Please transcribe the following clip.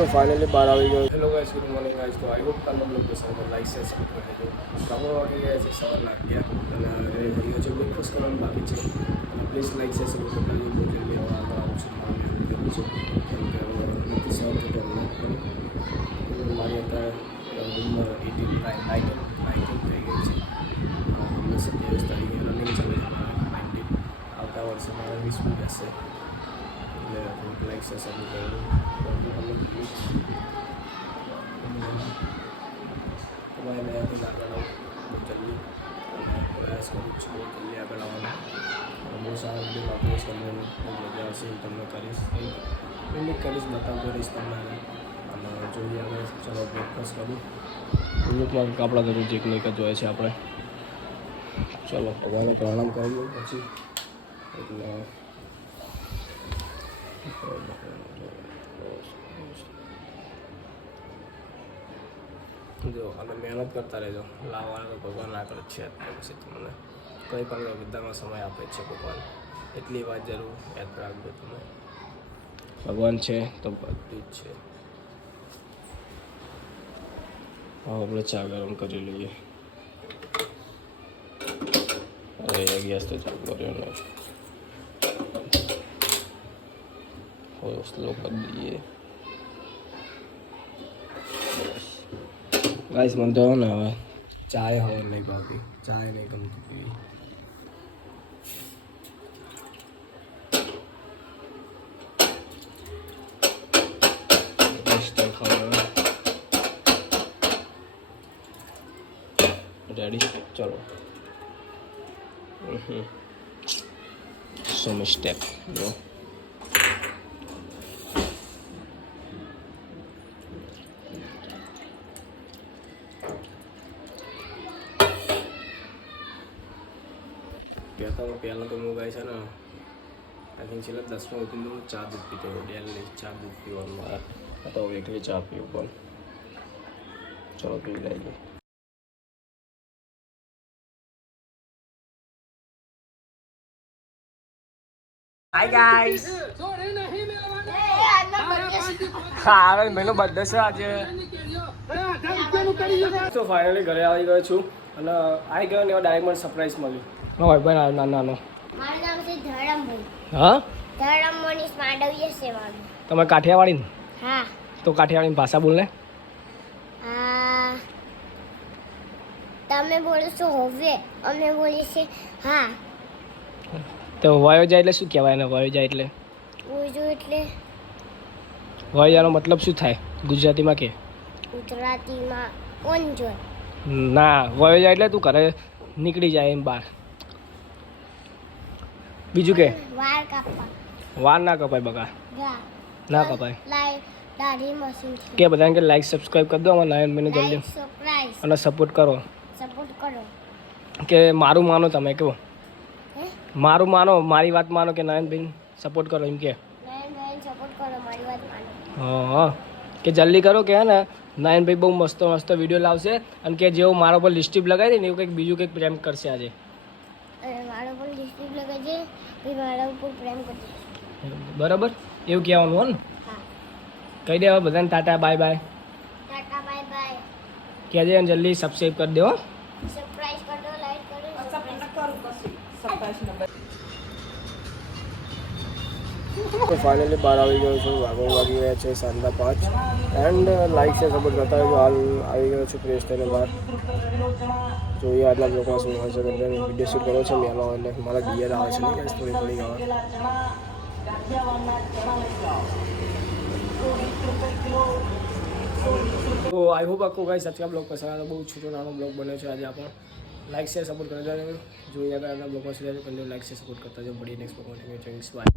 तो फाइनली बाहर आ गई। Hello guys, good morning guys. तो आई होप કાલનો બ્લોગ પસંદ આવે, લાઈક શેર સબસ્ક્રાઇબ કરજો. સવાર વાગી ગયા છે 7 વાગ્યા અને હજી હજુ બ્રેકફાસ્ટ કરવાનું બાકી છે. પ્લીઝ લાઈક શેર સબસ્ક્રાઇબ કરજો. બહુ જલ્દી હવે આગળ આવું છું મારું કેવું છે કેમ કે નથી સવાર થતો મારી અત્યારે રૂમમાં 19 થઈ ગઈ છે. હમણાં 27 તારીખે રનિંગ ચાલે છે મારે 19. આવતા વર્ષે મારે 20 જશે એટલે થોડુંક લાઈક શેર સબસ્ક્રાઇબ કરજો. તમારે મેં આગળ આવો બહુ જલ્દી પ્રયાસ કરું છું બહુ જલ્દી આગળ આવવાનો. બહુ સારા વિડીયો આપીશ તમને, બહુ મજા આવશે. હું તમને કરીશ બતાવતો રહીશ તમને અને જોઈએ હવે. ચલો બ્રેકફાસ્ટ કરું. અમુકમાં આપણા ઘરે જે કંઈક જોઈએ છે આપણે. ચલો ભગવાનને પ્રણામ કરી લઉં પછી એટલે જો અને મહેનત કરતા રહેજો. લાવવાના તો ભગવાન આગળ છે પછી તમને કંઈ પણ બધાનો સમય આપે છે ભગવાન. એટલી વાત જરૂર યાદ રાખજો તમે. ભગવાન છે તો બધું જ છે. હા આપણે ચા ગરમ કરી લઈએ. અરે ગેસ તો ચાલુ કર્યો ને. થોડો સ્લો કરી દઈએ ગાઈસ. મને તો ને હવે ચાય હવે નહીં ભાવતી, ચાય નહીં ગમતી પીવી. રેડી ચલો. સો મિસ્ટેક જો પહેલાં તો હું ગાય છે ને આઈ થિંક છેલ્લા 10માં સુધી હું ચા દૂધ પીતો હતો. ડેલી ચા દૂધ પીવાનું મારા તો એકલી ચા પીવું પણ ચલો પી લઈએ. હાય ગાઈસ, હા ભાઈનો બર્થડે છે આજે. તો ફાઇનલી ઘરે આવી ગયો છું અને આવી ગયો ને ડાયરેક્ટ મને સરપ્રાઈઝ મળ્યું. ભાઈ ભાઈ નાનો મારું નામ છે ધરમભાઈ. હા ધરમમનીષ માંડવીય છે મારું. તમે કાઠિયાવાડી ને? હા. તો કાઠિયાવાડી ભાષા બોલ ને. તમે બોલો છો હવે, અમે બોલીએ છીએ હા. તો વયો જાય એટલે શું કહેવાય એને? વયો જાય એટલે ઉજુ એટલે વયો જવાનો મતલબ શું થાય ગુજરાતીમાં કે? ગુજરાતીમાં કોણ જોય? ના, વયો જાય એટલે તું ઘરે નીકળી જાય એમ બહાર. બીજું કે વાર કાપવા. વાર ના કપાય બકા, ના કપાય. દાઢી મશીન છે કે બધાને કે લાઈક સબસ્ક્રાઇબ કરી દો અમારા નાયનભાઈને જલ્દી સરપ્રાઈઝ અને સપોર્ટ કરો. સપોર્ટ કરો કે મારું માનો તમે કહો, મારું માનો, મારી વાત માનો કે નાયનભાઈ સપોર્ટ કરો એમ કે. નાયનભાઈ સપોર્ટ કરો, મારી વાત માનો. હા કે જલ્દી કરો કે હે ને નાયનભાઈ બહુ મસ્ત મસ્ત વિડીયો લાવશે અને કે જેવું મારા પર લિસ્ટિપ લગાવી દે ને એવું કંઈક બીજું કંઈક પ્રેમ કરશે આજે. મારા પર લિસ્ટિપ લગાવજે પછી મારા ઉપર પ્રેમ કરજે. બરાબર એવું કહેવાનું હો ને? હા. કહી દેવા બધાને tata bye bye. Tata bye bye. કહેજે અને જલ્દી સબસ્ક્રાઈબ કરી દો. સરપ્રાઈઝ કરી દો, લાઈક કરો, સબસ્ક્રાઇબ કરો પછી સરપ્રાઈઝ નંબર. તો ફાઇનલી બહાર આવી ગયો છું. વાગી ગયા છે 5:30 એન્ડ લાઈક છે સપોર્ટ કરતા હોય. હાલ આવી ગયો છું ફ્રેશ થઈને બહાર. જોઈએ આજના બ્લોગમાં શું હોય છે. વિડીયો શૂટ કર્યો છે મેલો એટલે મારા ડિયર આવે છે ને ગેસ થોડી આવે. તો આઈ હોપ આખો ગાઈસ આજકા બ્લોગ પસંદ આવ્યો. બહુ છોટો નાનો બ્લોગ બન્યો છે આજે આપણો. લાઈક શેર સપોર્ટ કરતા જોઈએ આગળ બ્લોગમાં સુધી લાઈક શેર સપોર્ટ કરતા જો. મળીએ નેક્સ્ટ બ્લોગમાં. Thanks by.